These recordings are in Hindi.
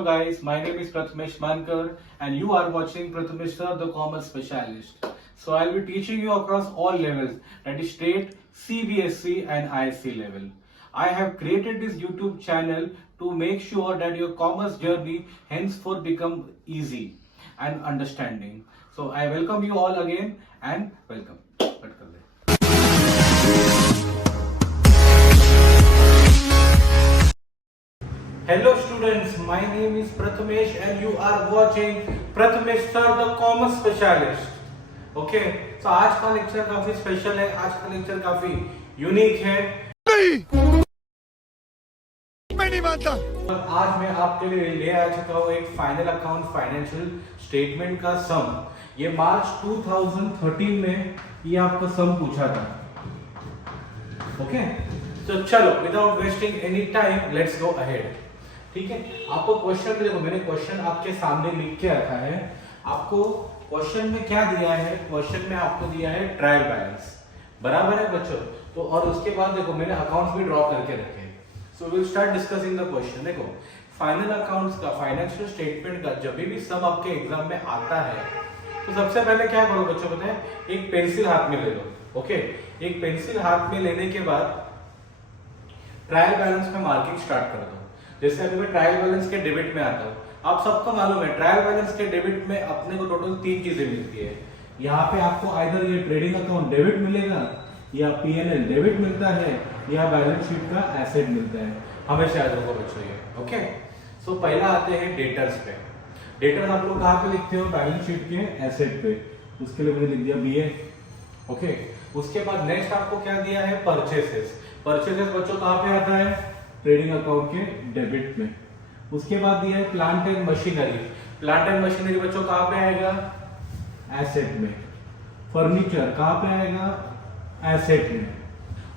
Hello guys, my name is Prathamesh Mankar and you are watching Prathamesh Sir, the Commerce Specialist. So I'll be teaching you across all levels, that is state, CBSE and ISC level. I have created this YouTube channel to make sure that your commerce journey henceforth become easy and understanding. So I welcome you all again and welcome. Hello students, my name is Prathamesh and you are watching Prathamesh Sir, the Commerce Specialist. Okay, तो आज का लेक्चर काफी स्पेशल है, आज का लेक्चर काफी यूनिक है। मैं नहीं मानता। आज मैं आपके लिए ले आ चुका हूँ एक फाइनल अकाउंट फाइनेंशियल स्टेटमेंट का सम। ये मार्च 2013 में ये आपका सम पूछा था। ओके, तो चलो without wasting any time let's go ahead. ठीक है, आपको क्वेश्चन में देखो, मैंने क्वेश्चन आपके सामने लिख के रखा है। आपको क्वेश्चन में क्या दिया है? क्वेश्चन में आपको दिया है ट्रायल बैलेंस, बराबर है बच्चों। तो और उसके बाद देखो मैंने अकाउंट्स भी ड्रॉ करके रखे। So will start discussing the question. देखो फाइनल अकाउंट्स का, फाइनेंशियल स्टेटमेंट का जब भी सम आपके एग्जाम में आता है तो सबसे पहले क्या करो बच्चों, पता है? एक पेंसिल हाथ में ले लो। ओके, एक पेंसिल हाथ में लेने के बाद ट्रायल बैलेंस में मार्किंग स्टार्ट कर दो। जैसे अभी मैं ट्रायल बैलेंस के डेबिट में आता हूँ, आप सबको मालूम है ट्रायल बैलेंस के डेबिट में अपने को टोटल 3 चीजें मिलती है। यहाँ पे आपको आइदर ये ट्रेडिंग अकाउंट डेबिट मिलेगा, या पीएनएल डेबिट मिलता है, या बैलेंस शीट का एसेट मिलता है। हमेशा याद रखो बच्चों ये। ओके, सो पहला आते हैं डेटर्स पे। डेटर्स आप लोग कहाँ पे लिखते हो? बैलेंस शीट के एसेट पे। उसके लिए मैंने लिख दिया बीए। ओके, उसके बाद नेक्स्ट आपको क्या दिया है? परचेसेस। परचेसेस बच्चों कहाँ पे आता है? ट्रेडिंग अकाउंट के डेबिट में। उसके बाद दिया है plant and machinery. Plant and machinery बच्चों कहाँ पे आएगा? एसेट में। फर्नीचर कहाँ पे आएगा? एसेट में।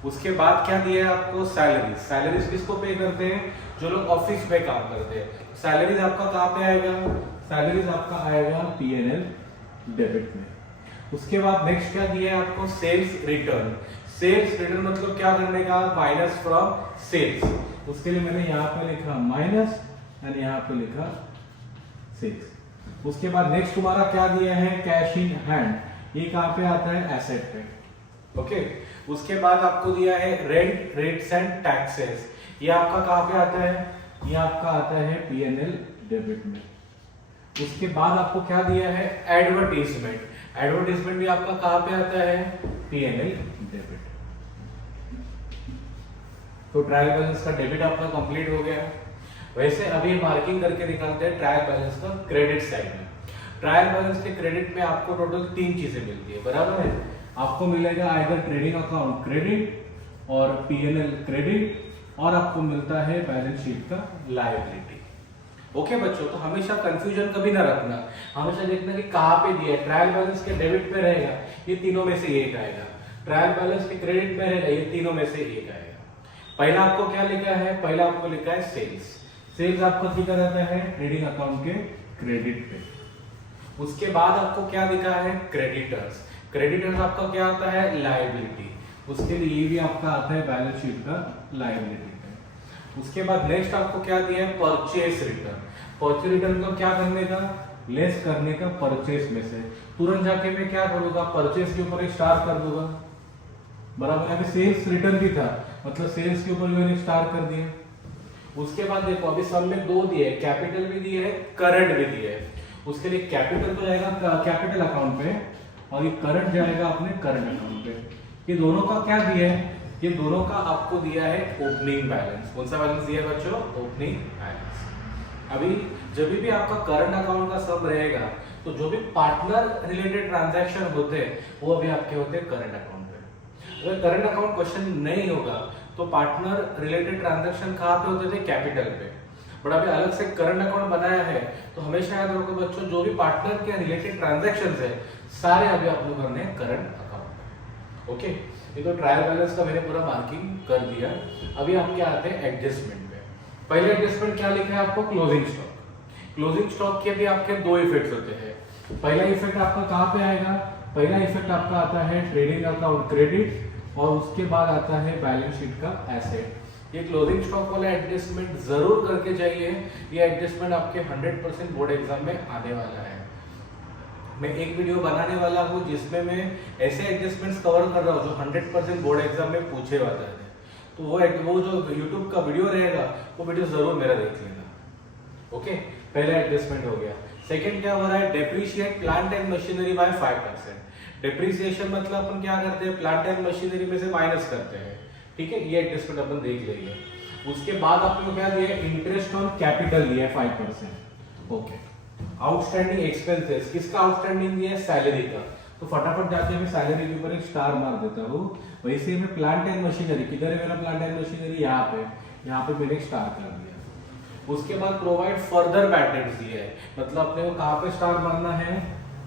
उसके बाद क्या दिया है आपको? सैलरीज। सैलरीज किसको पे करते हैं? जो लोग ऑफिस में काम करते हैं। सैलरीज आपका कहाँ पे आएगा? सैलरीज आपका आएगा पीएनएल डेबिट में। उसके बाद नेक्स्ट क्या दिया है आपको? Sales return. सेल्स रिटर्न मतलब क्या करने का? Minus from sales. उसके लिए मैंने यहाँ पे लिखा माइनस एंड यहाँ पे लिखा सेल्स। उसके बाद नेक्स्ट तुम्हारा क्या दिया है? Cash in hand. ये कहाँ पे आता है? एसेट पे। ओके, उसके बाद आपको दिया है रेंट, रेट्स एंड टैक्सेस। ये आपका कहाँ पे आता है? ये आपका आता है पीएनएल डेबिट में। उसके बाद आपको क्या दिया है? एडवर्टीजमेंट। एडवर्टीजमेंट भी आपका कहाँ पे आता है? PNL debit. तो ट्रायल बैलेंस का डेबिट आपका कंप्लीट हो गया। वैसे अभी मार्किंग करके निकालते हैं ट्रायल बैलेंस का क्रेडिट साइड में। ट्रायल बैलेंस के क्रेडिट में आपको टोटल 3 चीजें मिलती है, बराबर है? आपको मिलेगा आइदर ट्रेडिंग अकाउंट क्रेडिट और पीएनएल क्रेडिट, और आपको मिलता है बैलेंस शीट का लायबिलिटी। ओके बच्चों, तो हमेशा कंफ्यूजन कभी ना रखना, हमेशा देखना कि कहाँ पे दिया है। ट्रायल बैलेंस के डेबिट में रहेगा, ये तीनों में से एक आएगा। ट्रायल बैलेंस के क्रेडिट में रहेगा, ये तीनों में से एक आएगा। पहला आपको क्या लिखा है? पहला आपको लिखा है सेल्स। सेल्स आपका लिखा रहता है ट्रेडिंग अकाउंट के क्रेडिट पे। उसके बाद आपको क्या लिखा है? क्रेडिटर्स। क्रेडिटर्स आपका क्या आता है? लायबिलिटी। उसके लिए ये भी आपका आता है बैलेंस शीट का लायबिलिटी पे। उसके बाद नेक्स्ट आपको क्या दिया है? Purchase return. परचेस रिटर्न को क्या करने का? लेस करने का परचेस में से। तुरंत जाके मैं क्या करूंगा? परचेस के ऊपर एक स्टार कर दूंगा, बराबर है? सेल्स रिटर्न भी था, मतलब सेल्स के ऊपर मैंने स्टार कर दिया। उसके बाद देखो अभी सब में 2 दिए है, कैपिटल भी दिए है, करंट भी दिए है। उसके लिए कैपिटल तो जाएगा कैपिटल अकाउंट पे और ये करंट जाएगा अपने करंट अकाउंट पे। ये दोनों का क्या दिया है? ये दोनों का आपको दिया है ओपनिंग बैलेंस। कौन सा बैलेंस दिया है बच्चों? Opening balance. अभी जब भी आपका करंट अकाउंट का सम रहेगा तो जो भी पार्टनर रिलेटेड ट्रांजैक्शन होते हैं वो अभी आपके होते हैं करंट अकाउंट पे। अगर करंट अकाउंट क्वेश्चन नहीं होगा तो पार्टनर रिलेटेड ट्रांजैक्शन कहाँ पे होते थे? कैपिटल पे। बट अभी अलग से करंट अकाउंट बनाया है तो हमेशा याद रखो बच्चों, जो भी पार्टनर के रिलेटेड ट्रांजैक्शंस है सारे अभी आप लोग करने हैं करंट अकाउंट। ओके, ये तो ट्रायल बैलेंस का मैंने पूरा मार्किंग कर दिया। अभी आप क्या आते हैं? एडजस्टमेंट पे। पहले एडजस्टमेंट क्या लिखा है आपको? Closing stock. क्लोजिंग स्टॉक के भी आपके 2 इफेक्ट्स होते हैं। पहला इफेक्ट आपका कहाँ पे आएगा? पहला इफेक्ट आपका आता है ट्रेडिंग अकाउंट क्रेडिट, और उसके बाद आता है बैलेंस शीट का एसेट। ये क्लोजिंग स्टॉक वाला एडजस्टमेंट जरूर करके जाइए। ये एडजस्टमेंट आपके 100% बोर्ड एग्जाम में आने वाला है। मैं एक वीडियो बनाने वाला हूँ जिसमें मैं ऐसे एडजस्टमेंट्स कवर कर रहा हूँ जो 100% बोर्ड एग्जाम में पूछे जाते हैं। तो वो जो यूट्यूब का वीडियो रहेगा वो वीडियो जरूर मेरा देख लेना। ओके, पहला एडजस्टमेंट हो गया। सेकंड क्या हो रहा है, depreciate plant and machinery by 5%। Depreciation मतलब अपन क्या करते हैं, प्लांट एंड मशीनरी में से माइनस करते हैं। ठीक है, ये एडजस्टमेंट अपन देख लेंगे। उसके बाद आपको क्या दिया है, इंटरेस्ट ऑन कैपिटल दिया है 5%। ओके, आउटस्टैंडिंग एक्सपेंसेस, किसका आउटस्टैंडिंग दिया है, सैलरी का। तो फटाफट जाके मैं सैलरी के ऊपर एक स्टार मार देता हूँ। वैसे ही मैं प्लांट एंड मशीनरी, किधर है मेरा प्लांट एंड मशीनरी, यहाँ पे मैंने स्टार कर दिया। उसके बाद प्रोवाइड फर्दर बैड डेट्स दिया है, मतलब अपने को कहाँ पे स्टार मारना है,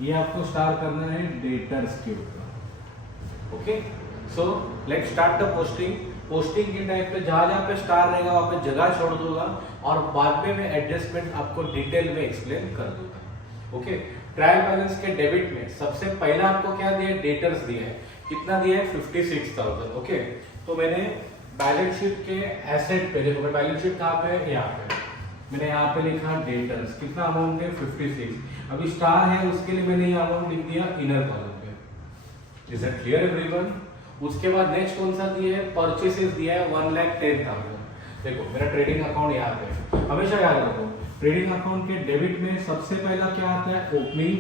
ये आपको स्टार करना है डेटर्स के ऊपर। Okay, so let's start the posting. Posting के टाइम पे जहां पे स्टार रहेगा वहां पे जगह छोड़ दूंगा और बाद में मैं एडजस्टमेंट आपको डिटेल में एक्सप्लेन कर दूंगा। ओके, ट्रायल बैलेंस के डेबिट में सबसे पहला आपको क्या दिया है, डेटर्स दिया है। कितना दिया है, 56,000। ओके, तो मैंने बैलेंस शीट के एसेट पे देखो, बैलेंस शीट कहाँ पे है, यहाँ पे मैंने यहाँ पे लिखा डेटर्स, कितना अमाउंट है, 56। अभी स्टार है उसके लिए मैंने ये अमाउंट लिख दिया इनर कॉलम पे। Is it clear everyone? उसके बाद नेक्स्ट कौन सा दिया है, परचेसेस दिया है 1,10,000। देखो मेरा ट्रेडिंग अकाउंट यहाँ पे, हमेशा याद रखो ट्रेडिंग अकाउंट के डेबिट में सबसे पहला क्या आता है, ओपनिंग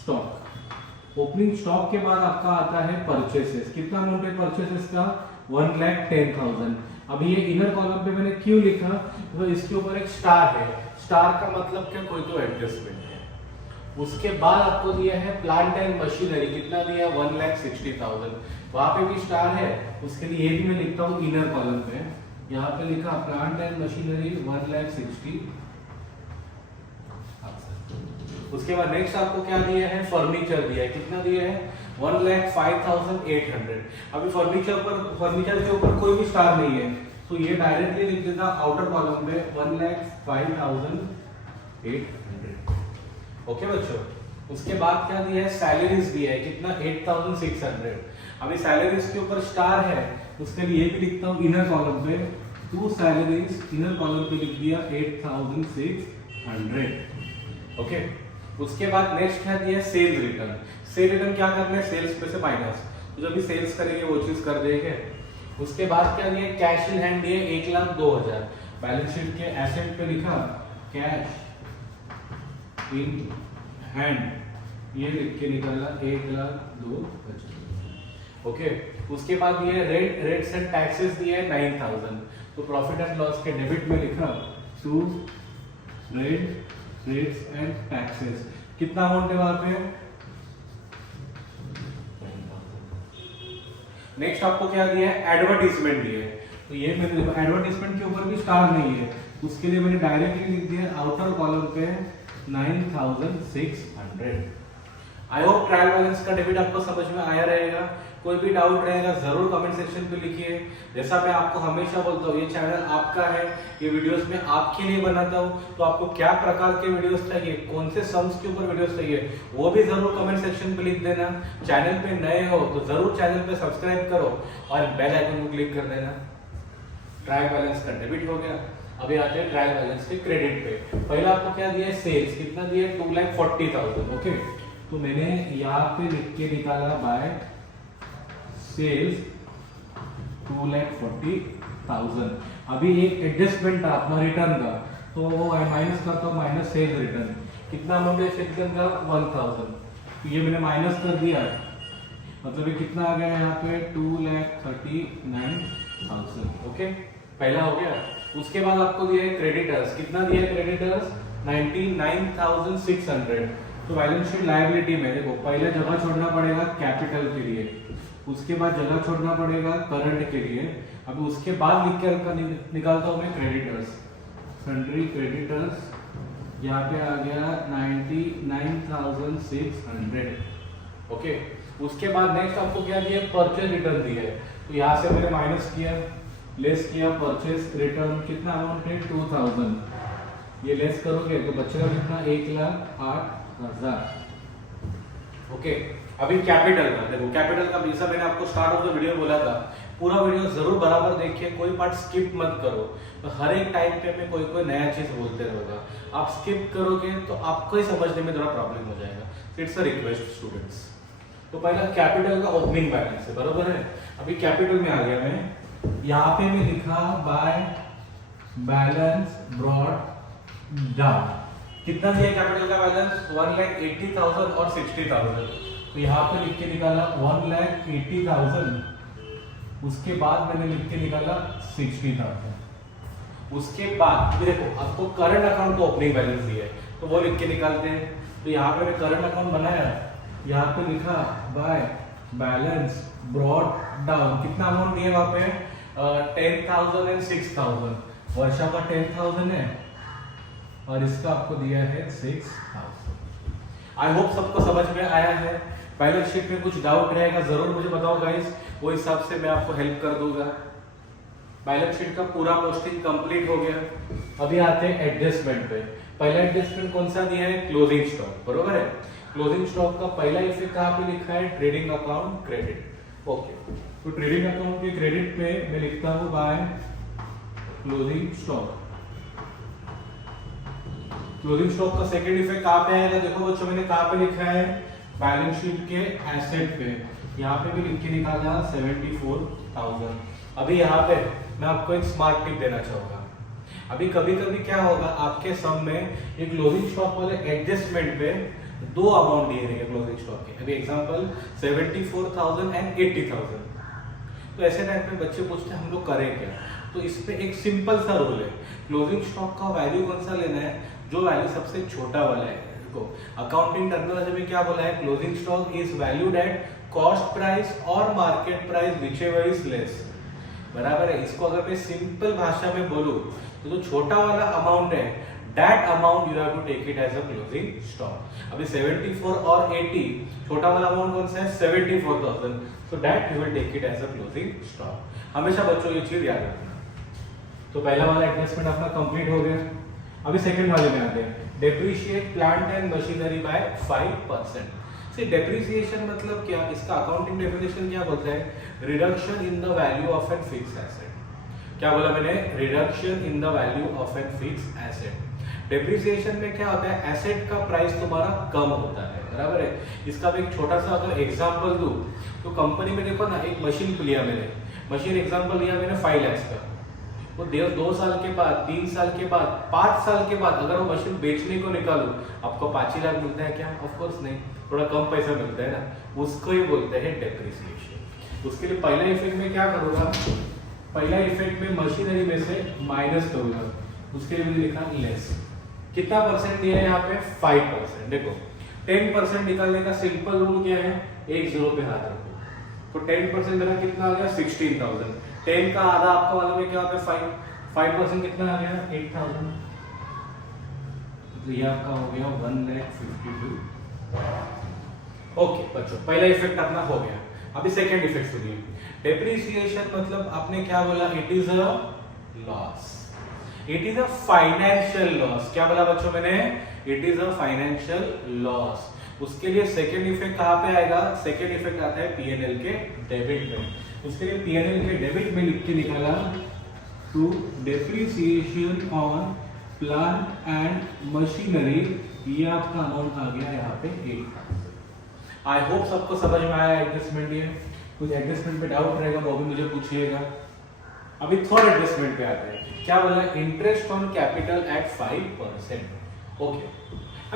स्टॉक। ओपनिंग स्टॉक के बाद आपका आता है परचेसेस। कितना अमाउंट है परचेसेस का, 1,10,000। अभी ये इनर कॉलम पे मैंने क्यों लिखा, तो इसके ऊपर एक स्टार है। स्टार का मतलब क्या, कोई तो एडजस्टमेंट है। उसके बाद आपको दिया है प्लांट एंड मशीनरी, कितना दिया, 1,60,000। वहां पे भी स्टार है, उसके लिए ये भी मैं लिखता हूँ इनर कॉलम पे। यहाँ पे लिखा प्लांट एंड मशीनरी 1,60,000। उसके बाद नेक्स्ट आपको क्या दिया है, फर्नीचर दिया है। कितना दिया है, 1,05,800। अभी फर्नीचर के ऊपर कोई भी स्टार नहीं है, तो ये डायरेक्टली लिख देता आउटर कॉलम पे 1,05,800। ओके बच्चों, उसके बाद क्या दिया है, सैलरीज दिया है। कितना, 8,600। अभी सैलरीज के ऊपर स्टार है, उसके लिए ये भी लिखता हूँ इनर कॉलम पे, टू सैलरीज इनर कॉलम पे लिख दिया 8,600। ओके, उसके बाद नेक्स्ट क्या दिया, सेल्स रिटर्न। सेल रिटर्न क्या करना है, सेल्स पे से माइनस, तो जब भी सेल्स करेंगे वो चीज कर देंगे। उसके बाद क्या दिया, कैश इन हैंड दिए 1,02,000। बैलेंस शीट के एसेट पे लिखा कैश इन हैंड, ये लिख के निकाला 1,02,000। ओके, उसके बाद ये रेट्स एंड टैक्सेस दिए 9,000। तो प्रॉफिट एंड लॉस के डेबिट में लिखा टू रेट्स एंड टैक्सेस। कितना अमाउंट है वहां पे, नेक्स्ट आपको क्या दिया है, एडवर्टीजमेंट दिया है। तो ये मैंने एडवर्टीजमेंट के ऊपर भी स्टार नहीं है, उसके लिए मैंने डायरेक्टली लिख दिया आउटर कॉलम पे 9,600। आई होप ट्रायल बैलेंस का डेबिट आपको समझ में आया रहेगा। कोई भी डाउट रहेगा जरूर कमेंट सेक्शन पे लिखिए। जैसा मैं आपको हमेशा बोलता हूँ, ये चैनल आपका है, ये वीडियोस मैं आपके लिए बनाता हूँ। तो आपको क्या प्रकार के वीडियोस चाहिए, कौन से सम्स के ऊपर वीडियोस चाहिए, वो भी जरूर कमेंट सेक्शन पे लिख देना। चैनल पे नए हो तो जरूर चैनल पे सब्सक्राइब करो और बेल आइकन को क्लिक कर देना। ट्रायल बैलेंस का डेबिट हो गया। अभी आते हैं ट्रायल बैलेंस के क्रेडिट पे। पहला आपको क्या दिया है, सेल्स। कितना दिया है, 2,40,000। ओके, तो मैंने यहाँ पे लिख के निकाला बाय सेल्स 2,40,000। अभी एक एडजस्टमेंट था अपना रिटर्न का, तो वो माइनस करता हूँ, माइनस सेल्स रिटर्न। कितना अमाउंट है रिटर्न का, 1,000। तो ये मैंने माइनस कर दिया, मतलब ये कितना आ गया यहाँ पे 2,39,000। ओके, पहला हो गया। उसके बाद आपको दिया है क्रेडिटर्स। कितना दिया है क्रेडिटर्स, 99,600। तो बैलेंस शीट लायबिलिटी में देखो, पहले जगह छोड़ना पड़ेगा कैपिटल के लिए, उसके बाद जगह छोड़ना पड़ेगा करंट के लिए। अभी उसके बाद लिख के निकालता हूं मैं क्रेडिटर्स, सन्ड्री क्रेडिटर्स। यहाँ पे आ गया 99,600। ओके, उसके बाद नेक्स्ट आपको क्या दिया, परचेज रिटर्न दिया है। तो यहाँ से मैंने माइनस किया, लेस किया परचेज रिटर्न। कितना अमाउंट है, 2,000। ये लेस करोगे तो बचेगा कितना, 1,08,000। ओके, अभी कैपिटल का देखो, कैपिटल का जैसा मैंने आपको स्टार्ट ऑफ द वीडियो बोला था, पूरा वीडियो जरूर बराबर देखिए, कोई पार्ट स्किप मत करो। तो हर एक टाइम पे मैं कोई कोई नया चीज बोलते रहोगा, आप स्किप करोगे तो आपको ही समझने में थोड़ा प्रॉब्लम हो जाएगा। It's a request students. तो पहला कैपिटल का ओपनिंग बैलेंस है, बरोबर है। अभी कैपिटल में आ गया मैं, यहाँ पे मैं लिखा बाय बैलेंस ब्रॉट डाउन। कितना दिया कैपिटल का बैलेंस? 1,80,000 और 60,000। तो यहाँ पे लिख के निकाला 1,80,000, उसके बाद मैंने लिख के निकाला 60,000। उसके बाद देखो आपको करंट अकाउंट को ओपनिंग बैलेंस दिया है, तो वो लिख के निकालते हैं। तो यहाँ पे मैं करंट अकाउंट बनाया, यहाँ पे लिखा बाय बैलेंस ब्रॉट डाउन। कितना अमाउंट दिया वहाँ पे? 10,000 एंड 6,000। वर्षा का 10,000 है और इसका आपको दिया है 6,000। आई होप सबको समझ में आया है। बैलेंस शीट में कुछ डाउट रहेगा जरूर मुझे बताओ गाइस, वो हिसाब से मैं आपको हेल्प कर दूंगा। बैलेंस शीट का पूरा पोस्टिंग कंप्लीट हो गया। अभी आते हैं एडजस्टमेंट पे। पहला एडजस्टमेंट कौन सा दिया है? क्लोजिंग स्टॉक, बरोबर है। क्लोजिंग स्टॉक का पहला इफेक्ट कहाँ पे लिखा है? Trading account credit. ओके, तो ट्रेडिंग अकाउंट के क्रेडिट पे मैं लिखता हूँ by closing stock. Closing stock का सेकंड इफेक्ट कहाँ पे आएगा? देखो बच्चों मैंने कहाँ पे लिखा है? बैलेंस शीट के एसेट पे। यहाँ पे भी लिख के निकाला 74,000। अभी यहाँ पे मैं आपको एक स्मार्ट टिप देना चाहूंगा। अभी कभी कभी क्या होगा, आपके सम में एक क्लोजिंग स्टॉक वाले एडजस्टमेंट पे दो अमाउंट दिए रहेंगे क्लोजिंग स्टॉक के। अभी एग्जांपल 74,000 एंड 80,000। तो ऐसे टाइम पे बच्चे पूछते हैं हम लोग करें क्या? तो इस पे एक सिंपल सा रूल है। क्लोजिंग स्टॉक का वैल्यू कौन सा लेना है? जो वैल्यू सबसे छोटा वाला है। देखो अकाउंटिंग टर्मिनोलॉजी में क्या बोला है? Closing stock is valued at cost price और market price whichever is less, बराबर है। इसको अगर मैं सिंपल भाषा में बोलूं तो जो छोटा वाला अमाउंट है, that amount you have to take it as a closing stock. अभी 74 और 80, छोटा वाला अमाउंट कौन सा है? 74,000। So that you will take it as a closing stock. हमेशा बच्चों ये चीज याद रखना। तो पहला वाला एडजस्टमेंट अपना कंप्लीट हो गया। अभी सेकंड वाले में आते हैं। Depreciate plant and machinery by 5%। See depreciation मतलब क्या? इसका अकाउंटिंग डेफिनेशन क्या बोलता है? Reduction in the value of an fix asset. क्या बोला मैंने? Reduction in the value of an fix asset. Depreciation में क्या होता है? एसेट का प्राइस तुम्हारा कम होता है, बराबर है। इसका मैं एक छोटा सा अगर एग्जांपल दूं तो कंपनी में देखो ना, एक मशीन लिया मैंने, मशीन एग्जांपल लिया मैंने 5 लाख का। वो 2 साल के बाद, 3 साल के बाद, 5 साल के बाद अगर वो मशीन बेचने को निकालूं, आपको 5 ही लाख मिलता है क्या? ऑफ कोर्स नहीं, थोड़ा कम पैसा मिलता है ना। उसको ही बोलते हैं डेप्रिसिएशन। उसके लिए पहला इफेक्ट में क्या करूंगा? पहला इफेक्ट में मशीनरी में से माइनस करूंगा। उसके लिए मैंने लिखा लेस। कितना परसेंट दिया है यहाँ पे? 5%। देखो 10% निकालने का सिंपल रूल क्या है? एक जीरो पे हाथ रखो। तो 10% मेरा कितना आ गया? 16,000। 10 का आधा आपका वाला में क्या होता है? 5% कितना आ गया? 8,000। तो ये आपका हो गया 1,52,000। ओके बच्चों, पहला इफेक्ट अपना हो गया। अभी सेकंड इफेक्ट सुनिए। डेप्रिसिएशन मतलब आपने क्या बोला? It is a loss, it is a financial loss. क्या बोला बच्चों मैंने? It is a financial loss. उसके लिए सेकंड इफेक्ट कहां पे आएगा? सेकंड इफेक्ट आता है पीएनएल के डेबिट में। उसके लिए पीएनएल के डेबिट में लिख के निकाला to depreciation on plant and machinery. ये आपका अमाउंट आ गया यहाँ पे 8,000। आई होप सबको समझ में आया एडजस्टमेंट। ये कुछ एडजस्टमेंट पे डाउट रहेगा वो भी मुझे पूछिएगा। अभी थर्ड एडजस्टमेंट पे आते हैं। क्या बोला? Interest on capital at 5%। Okay,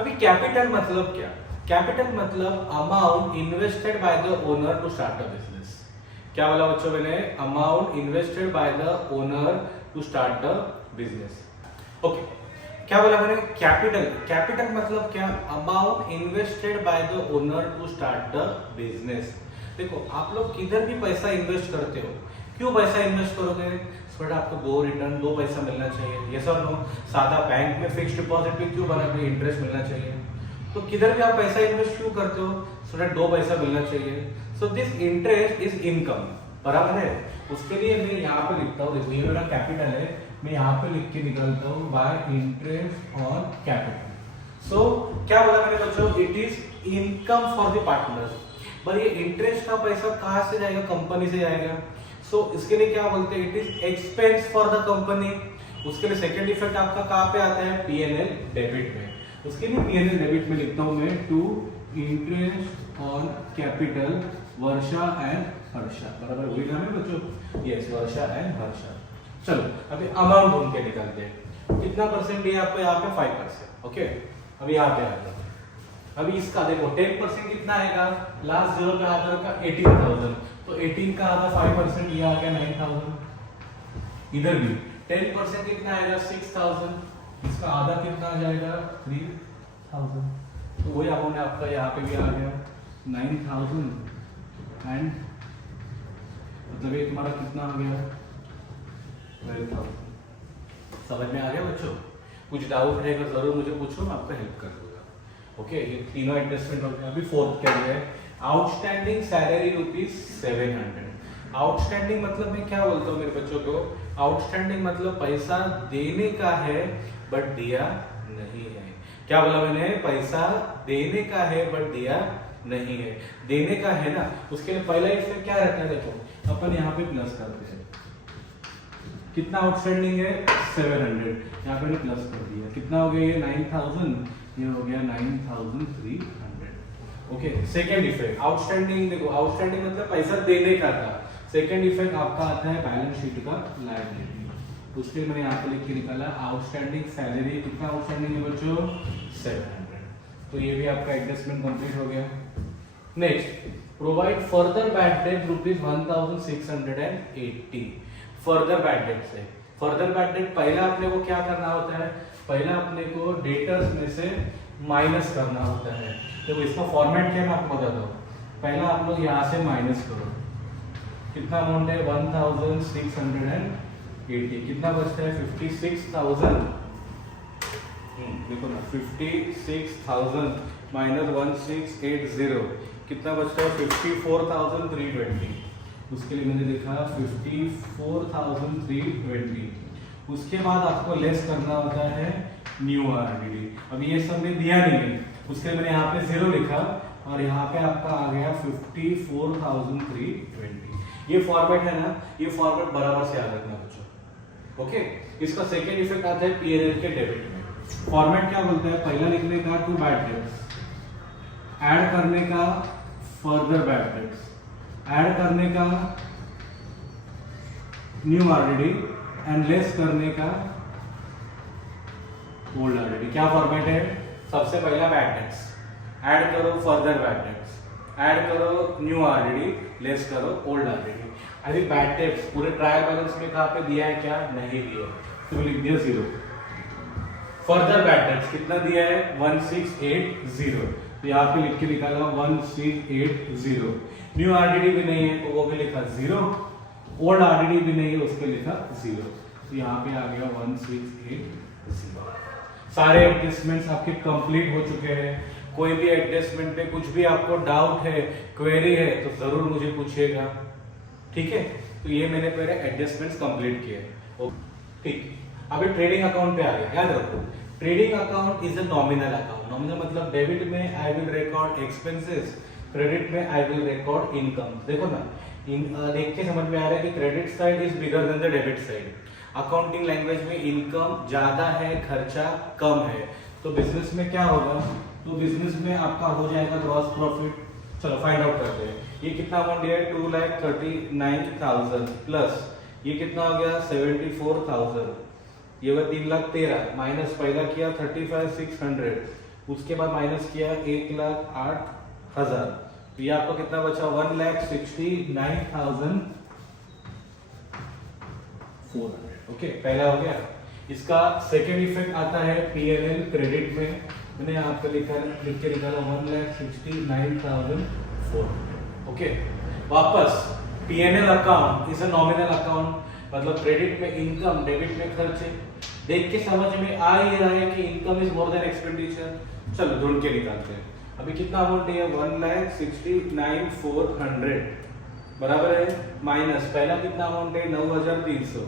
अभी कैपिटल मतलब क्या? कैपिटल मतलब amount invested by the owner to start a business. क्या बोला बच्चों मैंने? Amount invested by the owner to start the business. Okay, क्या बोला मैंने? कैपिटल। कैपिटल मतलब क्या? Amount invested by the owner to start the business. देखो आप लोग किधर भी पैसा इन्वेस्ट करते हो, क्यों पैसा इन्वेस्ट करोगे? बट आपको दो पैसा मिलना चाहिए, यस और नो। सादा बैंक में फिक्स्ड डिपॉजिट पे क्यों बना? इंटरेस्ट मिलना चाहिए। तो किधर भी आप पैसा इन्वेस्ट क्यों करते हो? सो दैट 2 पैसा मिलना चाहिए। So this interest is income, बराबर है। उसके लिए मैं यहाँ पे लिखता हूँ, देखो ये मेरा कैपिटल है, मैं यहाँ पे लिख के निकालता हूँ बाय इंटरेस्ट ऑन कैपिटल। सो क्या बोला मैंने बच्चों? It is income for the partners. पर ये इंटरेस्ट का पैसा कहाँ से जाएगा? कंपनी से जाएगा। सो इसके लिए क्या बोलते हैं, it is expense for the company. उसके लिए सेकंड इफेक्ट आपका कहाँ पे आता है, पीएनएल डेबिट में। उसके लिए पीएनएल डेबिट में लिखता हूं मैं to interest on capital Varsha and Harsha, बराबर वही नाम है बच्चों, यस वर्षा एंड हर्षा। चलो अभी अमाउंट ढूंढ के निकालते हैं, कितना परसेंट दिया आपको यहाँ पे 5%, ओके। अभी यहाँ पे आता है, अभी इसका देखो 10% कितना आएगा, लास्ट जीरो पे आता है 18,000, तो 18 का आधा 5% ये आ गया 9,000। इधर भी 10% कितना आएगा 6,000, इसका आधा कितना आ जाएगा 3,000, तो वही आपने आपका यहाँ पे भी आ गया 9,000 एंड मतलब ये तुम्हारा कितना आ गया 12,000। समझ में आ गया बच्चों? कुछ डाउट रहेगा जरूर मुझे पूछो, मैं आपको हेल्प कर दूंगा। ओके, ये तीनों एडजस्टमेंट हो गया। अभी फोर्थ क्या है, आउटस्टैंडिंग सैलरी ₹700। आउटस्टैंडिंग मतलब मैं क्या बोलता हूँ मेरे बच्चों को, आउटस्टैंडिंग मतलब पैसा देने का है बट दिया नहीं है। क्या बोला मैंने, पैसा देने का है बट दिया नहीं है। देने का है ना, उसके लिए पहला इसमें क्या रहता है, देखो अपन यहाँ पे प्लस करते हैं, कितना आउटस्टैंडिंग है 700, यहाँ पे प्लस कर दिया, कितना हो गया ये 9,000, ये हो गया 9,300। ओके, सेकेंड इफेक्ट आउटस्टैंडिंग, देखो आउटस्टैंडिंग मतलब पैसा देने का था। सेकेंड इफेक्ट आपका आता है बैलेंस शीट का लायबिलिटी, उसके लिए मैंने यहाँ पे लिख के निकाला आउटस्टैंडिंग सैलरी, कितना आउटस्टैंडिंग है बच्चों 700, तो ये भी आपका एडजस्टमेंट कंप्लीट हो गया। Next, provide further bad debt ₹1,680। Further bad debt से, फर्दर बैड डेट पहला अपने को क्या करना होता है, पहला अपने को डेटर्स में से माइनस करना होता है। तो इसका फॉर्मेट क्या है मैं आपको बताता हूँ। पहला आप लोग यहाँ से माइनस करो, कितना अमाउंट है 1,680, कितना बचता है 56,000। देखो ना 56,000 माइनस 1,680 कितना बचता है 54,320। उसके लिए मैंने लिखा 54,320। उसके बाद आपको लेस करना होता है न्यू आरडीडी। अब ये सब में दिया नहीं है, उसके लिए मैंने यहाँ पे 0 लिखा और यहाँ पे आपका आ गया 54,320। ये फॉर्मेट है ना, ये फॉर्मेट बराबर से याद रखना बच्चों। ओके, इसका सेकेंड इफेक्ट आता है पीएनएल के डेबिट में। फॉर्मेट क्या बोलता है, पहला लिखने का टू बैड डेट्स, ऐड करने का फर्दर बैड डेट्स, ऐड करने का न्यू आरडीडी एंड लेस करने का ओल्ड आरडीडी। क्या फॉर्मेट है, सबसे पहला बैड डेट्स, ऐड करो फर्दर बैड डेट्स, ऐड करो न्यू आरडीडी, लेस करो ओल्ड आरडीडी। अभी बैड डेट्स पूरे ट्रायल बैलेंस में कहां पे दिया है, क्या नहीं दिया, तो लिख दिया 0। फर्दर बैड डेट्स कितना दिया है 1,680, तो यहाँ पे लिख के निकाला 1,680। न्यू आरडीडी भी नहीं है तो वो भी लिखा 0, ओल्ड आरडीडी भी नहीं है उसके लिखा 0, तो यहाँ पे आ गया 1,680। सारे एडजस्टमेंट्स आपके कंप्लीट हो चुके हैं। कोई भी एडजस्टमेंट पे कुछ भी आपको डाउट है, क्वेरी है तो जरूर मुझे पूछिएगा, ठीक है। तो ये मैंने पहले एडजस्टमेंट्स कंप्लीट किए, ठीक। अभी ट्रेडिंग अकाउंट पे आ गया, याद रखो trading account is a nominal account. Nominal मतलब डेबिट में I will record expenses, credit में आई विल रिकॉर्ड इनकम। देखो ना, देख के समझ में आ रहा है कि credit side is bigger than the debit side. Accounting language में इनकम ज्यादा है, खर्चा कम है, तो बिजनेस में क्या होगा, तो बिजनेस में आपका हो जाएगा ग्रॉस प्रॉफिट। चलो फाइंड आउट करते हैं। ये कितना अमाउंट दिया है 2,39,000 प्लस ये कितना हो गया 74,000, ये हुआ 3,13,000 माइनस पहला किया 35,600, उसके बाद माइनस किया 1,08,000, तो ये आपको कितना बचा 1,69,400। ओके, पहला हो गया। इसका सेकेंड इफेक्ट आता है पीएनएल क्रेडिट में, मैंने यहाँ पे लिख के निकाला 1,69,400। ओके, वापस PNL account is a nominal account, मतलब क्रेडिट में इनकम, डेबिट में खर्चे। देख के समझ में आ ही रहा है कि income is more than expenditure. चलो ढूंढ के निकालते हैं। अभी कितना अमाउंट है 1,69,400 बराबर है माइनस पहला कितना अमाउंट है 9,300,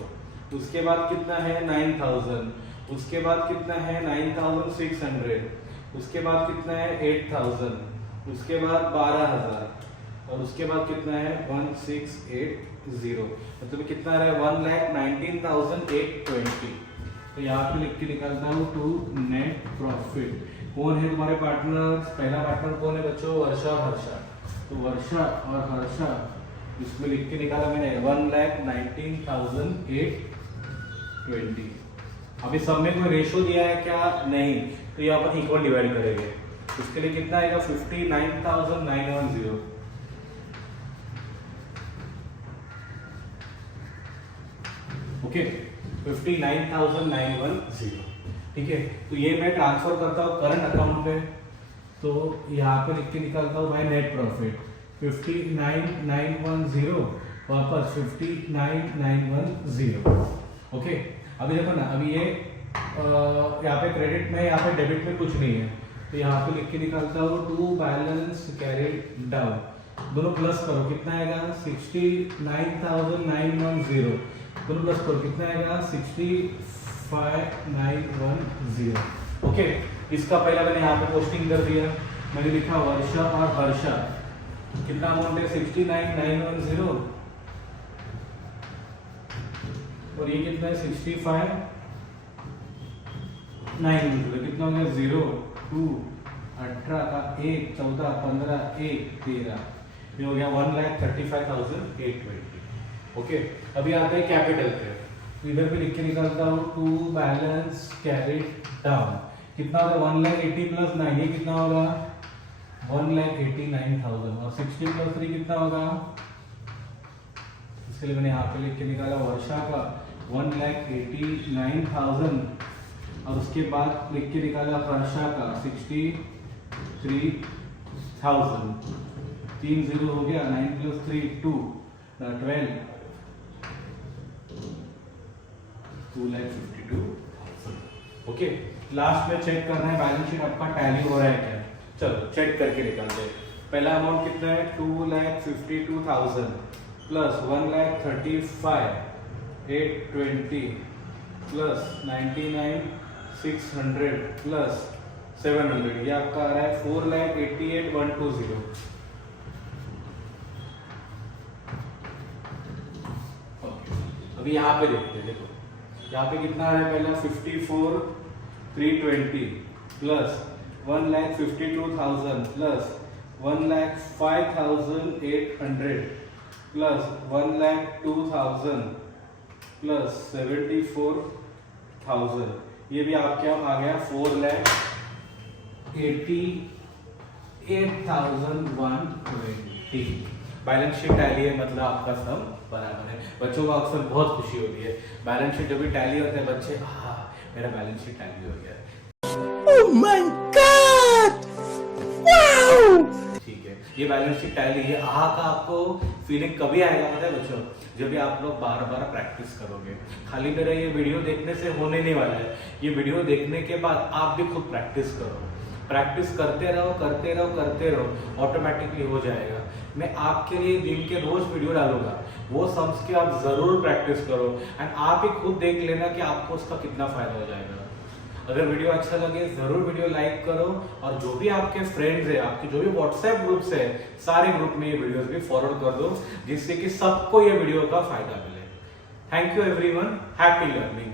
उसके बाद कितना है 9,000, उसके बाद कितना है 9,600, उसके बाद कितना है 8,000, उसके बाद 12,000, और उसके बाद कितना है 1680, मतलब कितना रहा है 1,19,820। तो यहाँ पे लिख के निकालता हूँ टू नेट प्रॉफिट। कौन है तुम्हारे पार्टनर? पहला पार्टनर कौन है बच्चों? वर्षा और हर्षा। तो वर्षा और हर्षा इसमें लिख के निकाला मैंने 1,19,820। अभी सब में कोई रेशो दिया है क्या? नहीं, तो यहाँ पर इक्वल डिवाइड करेंगे। इसके लिए कितना आएगा 59,910। ओके 59,910। ठीक है, तो ये मैं ट्रांसफर करता हूँ करंट अकाउंट पे, तो यहाँ पे लिख के निकालता हूँ भाई नेट प्रॉफिट 59,910 वापस 59,910। ओके, अभी देखो ना, अभी ये यहाँ पे क्रेडिट में, यहाँ पे डेबिट में कुछ नहीं है, तो यहाँ पे लिख के निकालता हूँ टू बैलेंस कैरिड डाउन, दोनों प्लस करो कितना आएगा 69,910, दोनों प्लस करो कितना आएगा 65,910। ओके, इसका पहला मैंने यहाँ पे पोस्टिंग कर दिया, मैंने लिखा वर्षा और हर्षा, कितना अमाउंट है 69,910 और ये कितना है 65,910, कितना हो गया 0 2 18 का 1 14 15 1 13, ये हो गया 1,35,820। ओके, अभी आते हैं कैपिटल पे, इधर पे लिख के निकालता हूँ टू बैलेंस कैरिड डाउन, कितना होगा 1,80,000 प्लस 9, ये कितना होगा 1,89,000 और 60 प्लस 3 कितना होगा, इसके लिए मैंने यहाँ पे लिख के निकाला वर्षा का 1,89,000 और उसके बाद लिख के निकाला हर्षा का 63,000, 3 0 हो गया, 9 प्लस 3 2 12, 2,52,000। ओके, लास्ट में चेक करना है बैलेंस शीट आपका टैली हो रहा है क्या, चलो चेक करके निकालते हैं। पहला अमाउंट कितना है 2,52,000 प्लस 1,35,820 प्लस 99,600 प्लस 700, ये आपका आ रहा है 4,88,120। अभी यहाँ पे देखते हैं, देखो यहाँ पे कितना है, पहला 54,320 प्लस 1,52,000 प्लस 1,05,800 प्लस 1,02,000 प्लस 74,000, ये भी आपके आ गया 4,88,120। बैलेंस शीट टैली है, मतलब आपका सब बराबर है। बच्चों को अक्सर बहुत खुशी होती है बैलेंस शीट जब भी टैली होता है, बच्चे मेरा बैलेंस शीट टैली हो गया। Oh my God! Wow! ठीक है, ये बैलेंस शीट टैली है, का आपको फीलिंग कभी आएगा पता है बच्चों, जब भी आप लोग बार बार प्रैक्टिस करोगे। खाली मेरा ये वीडियो देखने से होने नहीं वाला है, ये वीडियो देखने के बाद आप भी खुद प्रैक्टिस करो, प्रैक्टिस करते रहो करते रहो करते रहो, ऑटोमेटिकली हो जाएगा। मैं आपके लिए दिन के रोज वीडियो डालूंगा, वो सम्स की आप जरूर प्रैक्टिस करो एंड आप ही खुद देख लेना कि आपको उसका कितना फायदा हो जाएगा। अगर वीडियो अच्छा लगे जरूर वीडियो लाइक करो, और जो भी आपके फ्रेंड्स है, आपके जो भी व्हाट्सएप ग्रुप्स है, सारे ग्रुप में ये वीडियोस भी फॉरवर्ड कर दो, जिससे कि सबको ये वीडियो का फायदा मिले। Thank you everyone, happy learning.